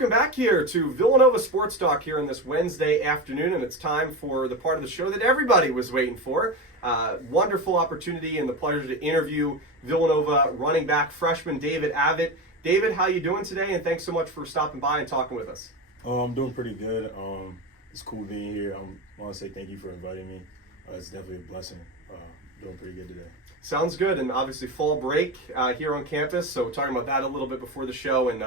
welcome back here to Villanova Sports Talk here on this Wednesday afternoon, and it's time for the part of the show that everybody was waiting for. Wonderful opportunity and the pleasure to interview Villanova running back freshman David Avit. David, how you doing today? And thanks so much for stopping by and talking with us. I'm doing pretty good. It's cool being here. I want to say thank you for inviting me. It's definitely a blessing. Doing pretty good today. Sounds good, and obviously fall break here on campus, so we're talking about that a little bit before the show, and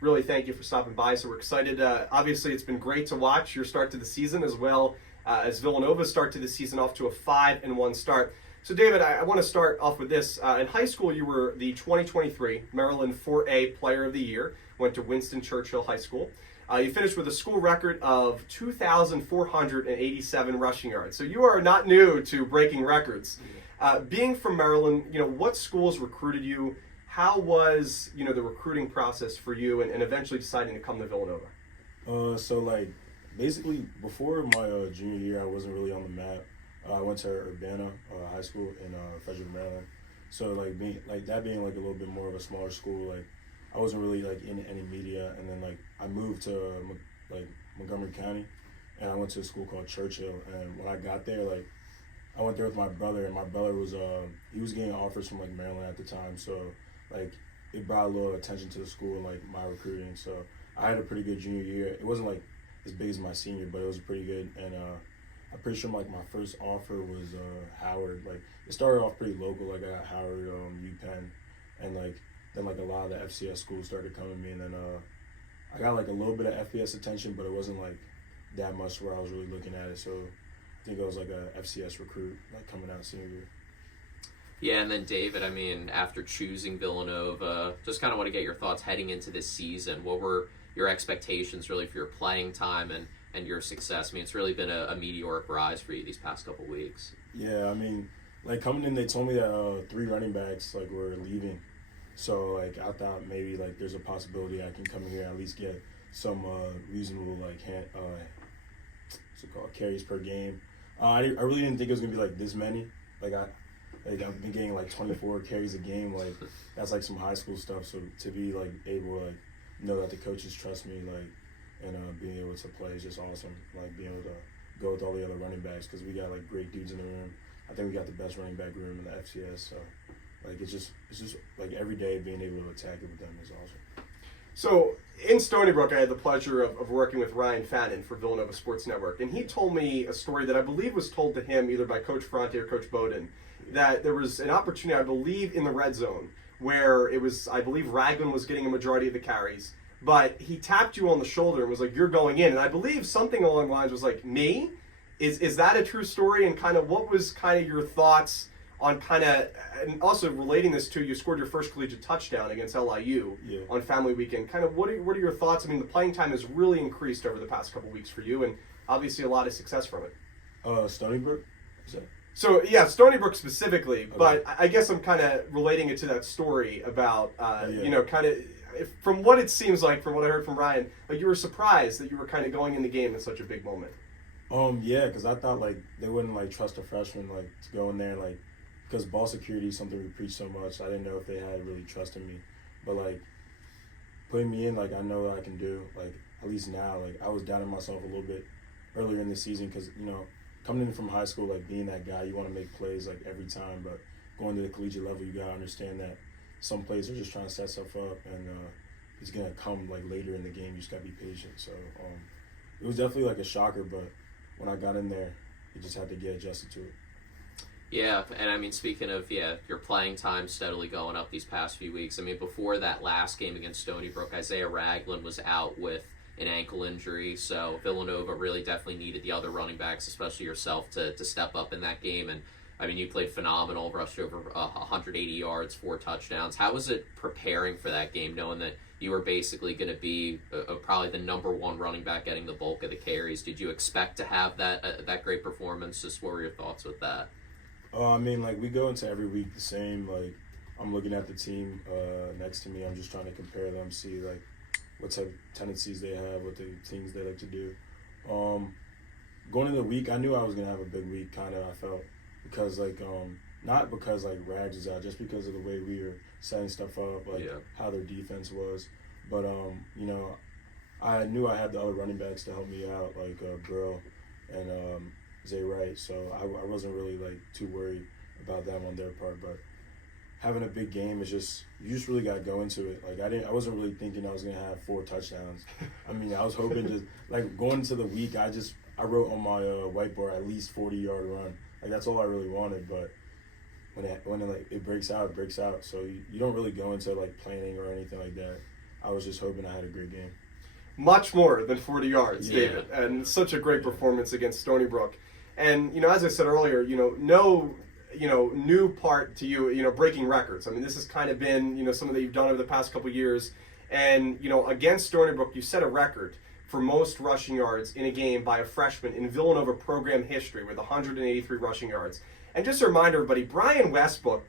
really thank you for stopping by. So we're excited. Obviously, it's been great to watch your start to the season as well as Villanova's start to the season off to a 5-1 start. So David, I want to start off with this. In high school, you were the 2023 Maryland 4A Player of the Year, went to Winston Churchill High School. You finished with a school record of 2,487 rushing yards. So you are not new to breaking records. Being from Maryland, what schools recruited you? How was, the recruiting process for you and eventually deciding to come to Villanova? Basically, before my junior year, I wasn't really on the map. I went to Urbana High School in Frederick, Maryland. So, being a little bit more of a smaller school, I wasn't really, in any media. And then, I moved to, Montgomery County, and I went to a school called Churchill. And when I got there, I went there with my brother, and my brother was, he was getting offers from, Maryland at the time. So, it brought a little attention to the school and, my recruiting. So, I had a pretty good junior year. It wasn't, as big as my senior, but it was pretty good. And I'm pretty sure, my first offer was Howard. It started off pretty local. I got Howard, UPenn, and, then, a lot of the FCS schools started coming to me. And then I got, a little bit of FBS attention, but it wasn't, that much where I was really looking at it. So, I think I was, a FCS recruit, coming out senior year. Yeah, and then David, after choosing Villanova, just kind of want to get your thoughts heading into this season. What were your expectations really for your playing time and your success? It's really been a meteoric rise for you these past couple weeks. Yeah, coming in, they told me that 3 running backs, were leaving. So, I thought maybe, there's a possibility I can come in here and at least get some reasonable, carries per game. I really didn't think it was going to be, this many. I've been getting 24 carries a game. That's some high school stuff. So to be able to know that the coaches trust me, and being able to play is just awesome. Being able to go with all the other running backs because we got great dudes in the room. I think we got the best running back room in the FCS. So it's just every day being able to attack it with them is awesome. So in Stony Brook, I had the pleasure of working with Ryan Fannin for Villanova Sports Network, and he told me a story that I believe was told to him either by Coach Ferrante or Coach Bowden, that there was an opportunity, I believe, in the red zone where it was, I believe Ragland was getting a majority of the carries, but he tapped you on the shoulder and was like, "You're going in." And I believe something along the lines was like, "Me?" Is that a true story? And kind of what was kind of your thoughts on and also relating this to, you scored your first collegiate touchdown against LIU on Family Weekend. Kind of what are your thoughts? The playing time has really increased over the past couple weeks for you, and obviously a lot of success from it. Stony Brook? So, yeah, Stony Brook specifically, okay. But I guess I'm kind of relating it to that story about, from what it seems like, from what I heard from Ryan, you were surprised that you were kind of going in the game in such a big moment. Yeah, because I thought, they wouldn't, trust a freshman, to go in there, because ball security is something we preach so much. I didn't know if they had really trusted me. But, putting me in, I know I can do, at least now, I was doubting myself a little bit earlier in the season because, coming in from high school, being that guy, you want to make plays, every time. But going to the collegiate level, you got to understand that some plays are just trying to set stuff up, and it's going to come, later in the game. You just got to be patient. So it was definitely, a shocker, but when I got in there, you just had to get adjusted to it. Yeah, and speaking of, your playing time steadily going up these past few weeks. Before that last game against Stony Brook, Isaiah Ragland was out with an ankle injury, so Villanova really definitely needed the other running backs, especially yourself, to step up in that game. And you played phenomenal, rushed over 180 yards, 4 touchdowns. How was it preparing for that game, knowing that you were basically going to be probably the number 1 running back getting the bulk of the carries? Did you expect to have that great performance? Just what were your thoughts with that? We go into every week the same. I'm looking at the team next to me. I'm just trying to compare them, see what type of tendencies they have, what the things they like to do. Going into the week, I knew I was going to have a big week, I felt, because, not because, Rags was out, just because of the way we were setting stuff up, how their defense was. But, I knew I had the other running backs to help me out, like Burrow and Zay Wright. So I wasn't really like too worried about them on their part. But having a big game is just you just really got to go into it. Like I wasn't really thinking I was gonna have 4 touchdowns. I mean, I was hoping to like going into the week. I wrote on my whiteboard at least 40-yard run. Like that's all I really wanted. But when it breaks out, it breaks out. So you don't really go into like planning or anything like that. I was just hoping I had a great game. Much more than 40 yards, Yeah. David, and such a great performance against Stony Brook. And as I said earlier, no new part to you, breaking records. I mean, this has kind of been something that you've done over the past couple of years. And against Stony Brook, you set a record for most rushing yards in a game by a freshman in Villanova program history with 183 rushing yards. And just to remind everybody, Brian Westbrook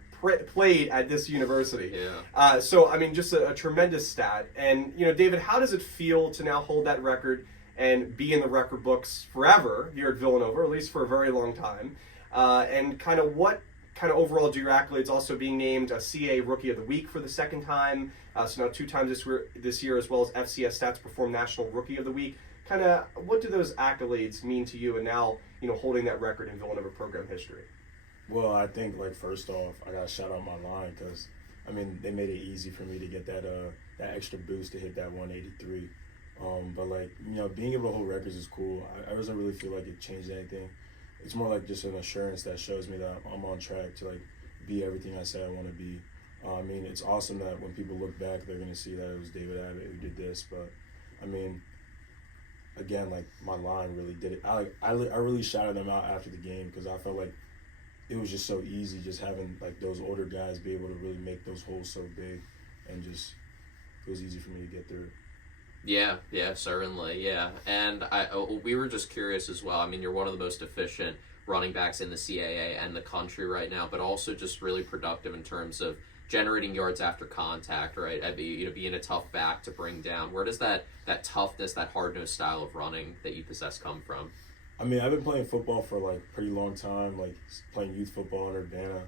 played at this university. Yeah. So, I mean, just a tremendous stat. And, David, how does it feel to now hold that record and be in the record books forever here at Villanova, or at least for a very long time? And kind of what kind of overall do your accolades, also being named a CA Rookie of the Week for the second time, so now 2 times this year, as well as FCS Stats Perform National Rookie of the Week. Kind of what do those accolades mean to you, and now, holding that record in Villanova program history? Well, I think, like, first off, I got to shout out my line because, I mean, they made it easy for me to get that extra boost to hit that 183. But, like, being able to hold records is cool. I doesn't really feel like it changed anything. It's more like just an assurance that shows me that I'm on track to, like, be everything I said I want to be. I mean, it's awesome that when people look back, they're going to see that it was David Avit who did this. But, I mean, again, like, my line really did it. I really shouted them out after the game because I felt like it was just so easy just having like those older guys be able to really make those holes so big, and just it was easy for me to get through. Yeah, certainly, yeah. And we were just curious as well. I mean, you're one of the most efficient running backs in the CAA and the country right now, but also just really productive in terms of generating yards after contact, right? And being a tough back to bring down. Where does that toughness, that hard-nosed style of running that you possess come from? I mean, I've been playing football for like a pretty long time, like playing youth football in Urbana,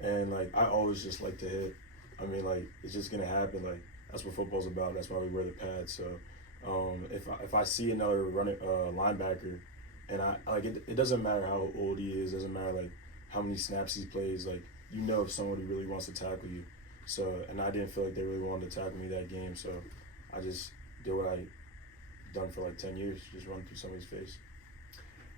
and like I always just like to hit. I mean, like it's just gonna happen. Like that's what football's about. That's why we wear the pads. So if I see another linebacker, and I like it doesn't matter how old he is, doesn't matter like how many snaps he plays. Like if somebody really wants to tackle you. So and I didn't feel like they really wanted to tackle me that game. So I just did what I done for like 10 years, just run through somebody's face.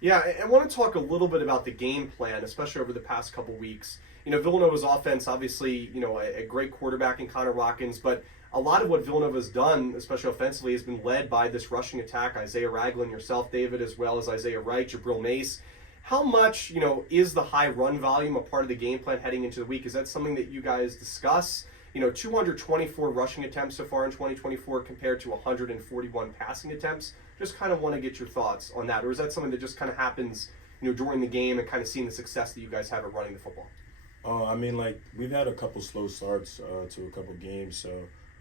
Yeah, I want to talk a little bit about the game plan, especially over the past couple weeks. Villanova's offense, obviously, a great quarterback in Connor Watkins, but a lot of what Villanova's done, especially offensively, has been led by this rushing attack. Isaiah Ragland, yourself, David, as well as Isaiah Wright, Jabril Mace. How much, is the high run volume a part of the game plan heading into the week? Is that something that you guys discuss? 224 rushing attempts so far in 2024 compared to 141 passing attempts. Just kind of want to get your thoughts on that. Or is that something that just kind of happens, during the game and kind of seeing the success that you guys have at running the football? I mean, like, we've had a couple slow starts to a couple games. So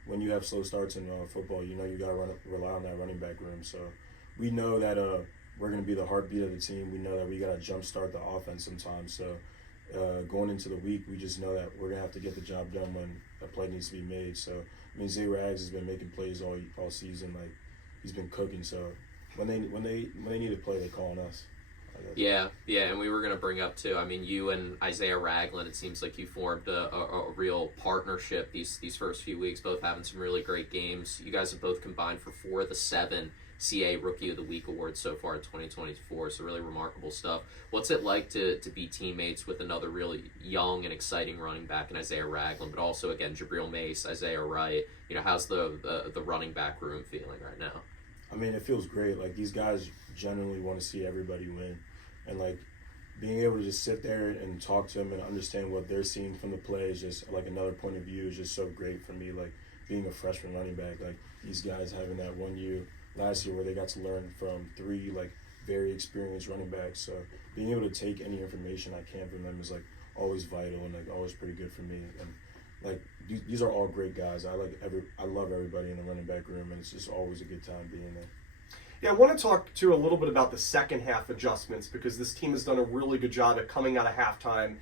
when you have slow starts in football, you got to rely on that running back room. So we know that we're going to be the heartbeat of the team. We know that we got to jumpstart the offense sometimes. So going into the week, we just know that we're going to have to get the job done when a play needs to be made. So, I mean, Zay Rags has been making plays all season. Like, he's been cooking. So when they need a play, they call on us. Yeah, and we were going to bring up too. I mean, you and Isaiah Ragland, it seems like you formed a real partnership these first few weeks, both having some really great games. You guys have both combined for 4 of the 7 CA Rookie of the Week awards so far in 2024, so really remarkable stuff. What's it like to be teammates with another really young and exciting running back in Isaiah Ragland, but also, again, Jabril Mace, Isaiah Wright? How's the running back room feeling right now? I mean, it feels great. Like, these guys genuinely want to see everybody win. And, like, being able to just sit there and talk to them and understand what they're seeing from the play is just, like, another point of view is just so great for me. Like, being a freshman running back, like, these guys having that 1 year last year where they got to learn from 3, like, very experienced running backs. So being able to take any information I can from them is, like, always vital and, like, always pretty good for me. And, like, these are all great guys. I love everybody in the running back room, and it's just always a good time being there. Yeah, I want to talk too a little bit about the second half adjustments, because this team has done a really good job at coming out of halftime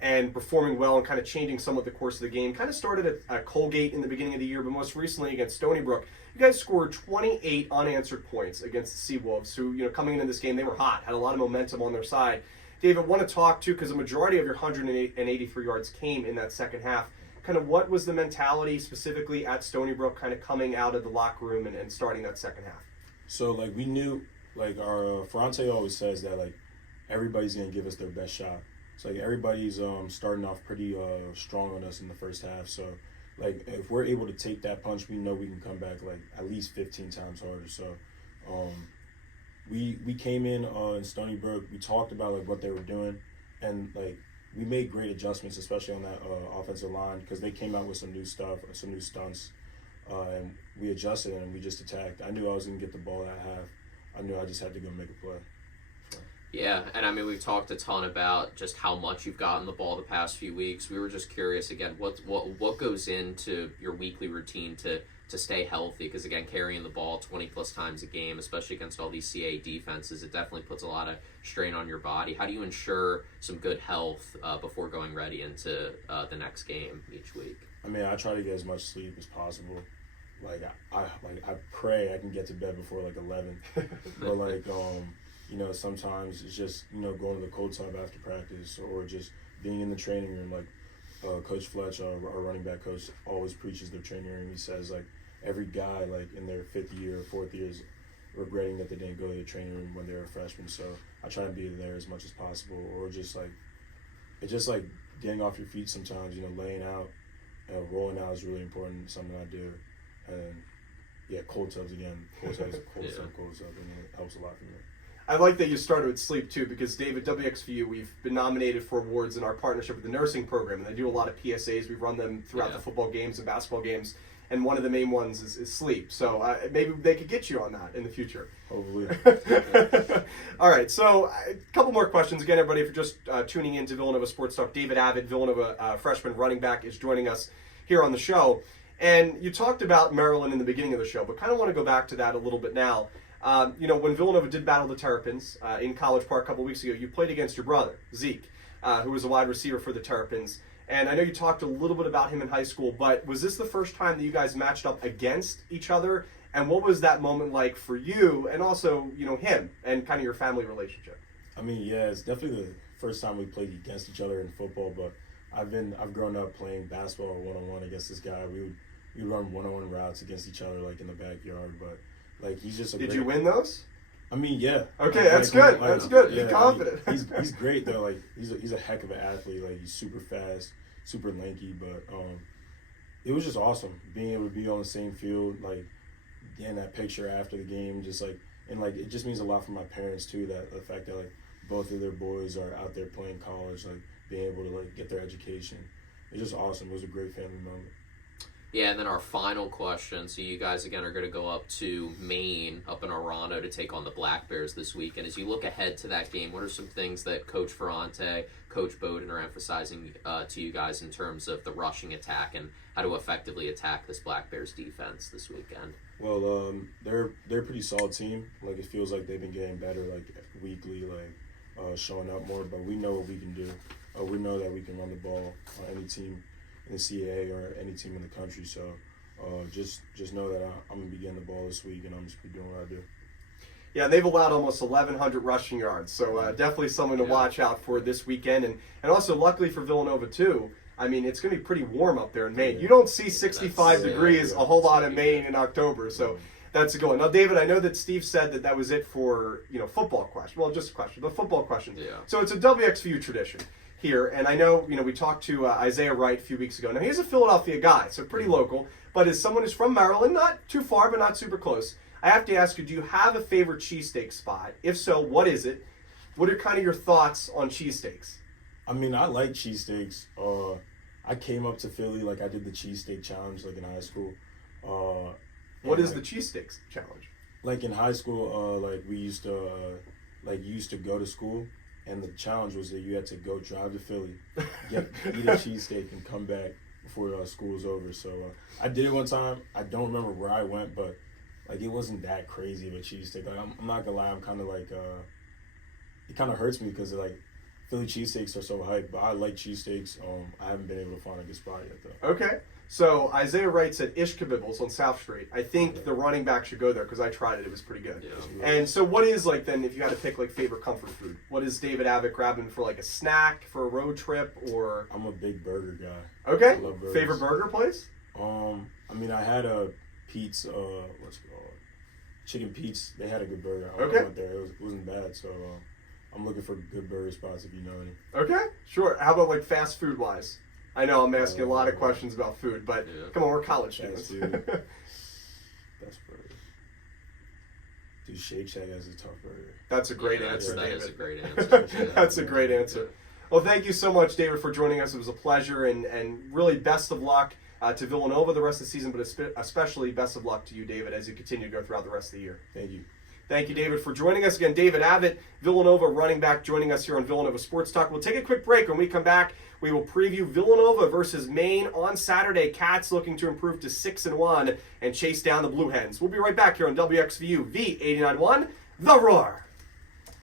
and performing well and kind of changing somewhat the course of the game. Kind of started at Colgate in the beginning of the year, but most recently against Stony Brook. You guys scored 28 unanswered points against the Seawolves, who, coming into this game, they were hot, had a lot of momentum on their side. David, I want to talk to, because the majority of your 183 yards came in that second half. Kind of what was the mentality specifically at Stony Brook kind of coming out of the locker room and starting that second half? So, we knew, our Ferrante always says that, everybody's going to give us their best shot. So, everybody's starting off pretty strong on us in the first half. So, if we're able to take that punch, we know we can come back, at least 15 times harder. So, we came in Stony Brook. We talked about, what they were doing. And, we made great adjustments, especially on that offensive line, because they came out with some new stuff, some new stunts. And we adjusted and we just attacked. I knew I was going to get the ball at half. I knew I just had to go make a play. So. Yeah, and we've talked a ton about just how much you've gotten the ball the past few weeks. We were just curious, again, what goes into your weekly routine to stay healthy? Because, again, carrying the ball 20-plus times a game, especially against all these CA defenses, it definitely puts a lot of strain on your body. How do you ensure some good health before going ready into the next game each week? I try to get as much sleep as possible. I pray I can get to bed before 11. But sometimes it's just going to the cold tub after practice, or just being in the training room. Coach Fletch, our running back coach, always preaches the training room. He says every guy in their 5th year or 4th year is regretting that they didn't go to the training room when they were a freshman. So I try to be there as much as possible, or just it's just getting off your feet sometimes. Laying out, rolling out is really important. Something I do. And yeah, cold tubs again. Cold tub, and it helps a lot for me. I like that you started with sleep too, because David, WXVU, we've been nominated for awards in our partnership with the nursing program, and they do a lot of PSAs. We run them throughout the football games and basketball games, and one of the main ones is sleep. So maybe they could get you on that in the future. Hopefully. All right, so a couple more questions. Again, everybody, if you're just tuning in to Villanova Sports Talk, David Avit, Villanova freshman running back, is joining us here on the show. And you talked about Maryland in the beginning of the show, but kind of want to go back to that a little bit now. When Villanova did battle the Terrapins in College Park a couple weeks ago, you played against your brother, Zeke, who was a wide receiver for the Terrapins. And I know you talked a little bit about him in high school, but was this the first time that you guys matched up against each other? And what was that moment like for you, and also, him and kind of your family relationship? It's definitely the first time we played against each other in football, but I've grown up playing basketball one-on-one against this guy. We would run one-on-one routes against each other in the backyard, but he's just a Did you win those? Yeah. Okay, that's good. That's good. Yeah, Be confident. He's great though. He's a heck of an athlete. He's super fast, super lanky. But it was just awesome being able to be on the same field, getting that picture after the game, and it just means a lot for my parents too. That the fact that both of their boys are out there playing college, being able to get their education. It's just awesome. It was a great family moment. Yeah, and then our final question. So you guys, again, are going to go up to Maine, up in Orlando, to take on the Black Bears this week. And as you look ahead to that game, what are some things that Coach Ferrante, Coach Bowden are emphasizing to you guys in terms of the rushing attack and how to effectively attack this Black Bears defense this weekend? Well, they're a pretty solid team. It feels like they've been getting better, weekly, showing up more. But we know what we can do. We know that we can run the ball on any team in the CAA or any team in the country. So just know that I'm going to be getting the ball this week, and I'm just be doing what I do. Yeah, and they've allowed almost 1,100 rushing yards, so definitely something to watch out for this weekend. And also, luckily for Villanova, too, it's going to be pretty warm up there in Maine. You don't see 65 degrees a whole lot in Maine in October, so that's a good one. Now, David, I know that Steve said that was it for, football questions. Well, just a question, but football questions. Yeah. So it's a WXVU tradition here, and I know, we talked to Isaiah Wright a few weeks ago. Now, he's a Philadelphia guy, so pretty local, but as someone who's from Maryland, not too far, but not super close, I have to ask you, do you have a favorite cheesesteak spot? If so, what is it? What are kind of your thoughts on cheesesteaks? I like cheesesteaks. I came up to Philly, I did the cheesesteak challenge, in high school. What is the cheesesteaks challenge? In high school, we used to, you used to go to school, and the challenge was that you had to go drive to Philly, eat a cheesesteak, and come back before school was over. So I did it one time. I don't remember where I went, but it wasn't that crazy of a cheesesteak. I'm not gonna lie. I'm kind of it kind of hurts me because Philly cheesesteaks are so hyped, but I like cheesesteaks. I haven't been able to find a good spot yet, though. Okay. So Isaiah writes at Ish Kibibbles on South Street. I think the running back should go there because I tried it. It was pretty good. Yeah. And so what is, like, then, if you had to pick, like, favorite comfort food? What is David Avit grabbing for, like, a snack, for a road trip, or... I'm a big burger guy. Okay. I love burgers. Favorite burger place? I mean, I had a Pete's, what's it called? Chicken Pete's. They had a good burger. I Okay. went there. It wasn't bad, so I'm looking for good burger spots if you know any. Okay. Sure. How about, like, fast food-wise? I know I'm asking a lot of questions about food, but come on, we're college Fast students. food. Best burger. Dude, Shake Shack has a tough burger. That's a great Yeah, answer, that David. is a great answer. That's a great answer. Well, thank you so much, David, for joining us. It was a pleasure, and really best of luck to Villanova the rest of the season, but especially best of luck to you, David, as you continue to go throughout the rest of the year. Thank you. Thank you, David, for joining us. Again, David Avit, Villanova running back, joining us here on Villanova Sports Talk. We'll take a quick break. When we come back, we will preview Villanova versus Maine on Saturday. Cats looking to improve to 6-1 and chase down the Blue Hens. We'll be right back here on WXVU V89.1, The Roar.